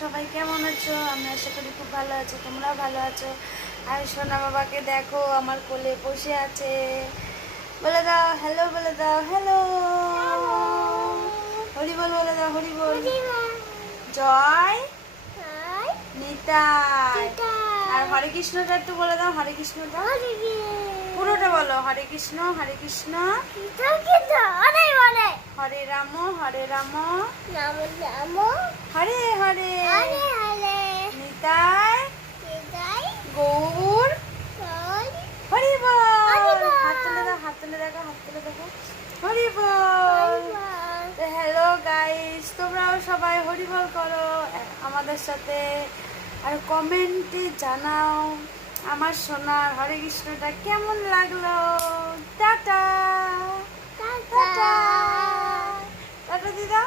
সবাই কেমন আছো? আমি আশা করি খুব ভালো আছো, তোমরাও ভালো আছো। আর সোনা বাবাকে দেখো আমার কোলে বসে আছে। বলে দাও হ্যালো, বলে দাও হ্যালো। হরিবল বলে দাও, হরিবল। জয় নিতাই। আর হরে কৃষ্ণটা একটু বলে দাও, হরে কৃষ্ণটা পুরোটা বলো। হরে কৃষ্ণ, হরে কৃষ্ণ, হরে রাম, হরে রাম, হরে হরে, নিতাই গৌর হরিবল। হাত তুলে দাও, হাত তুলে দেখো, হাত তুলে দেখো। হরিবল। হ্যালো গাইস, তোমরাও সবাই হরিবল করো আমাদের সাথে। আর কমেন্টে জানাও আমার সোনার হরে কৃষ্ণটা কেমন লাগলো। টাটা টাটা টাটা দিদা।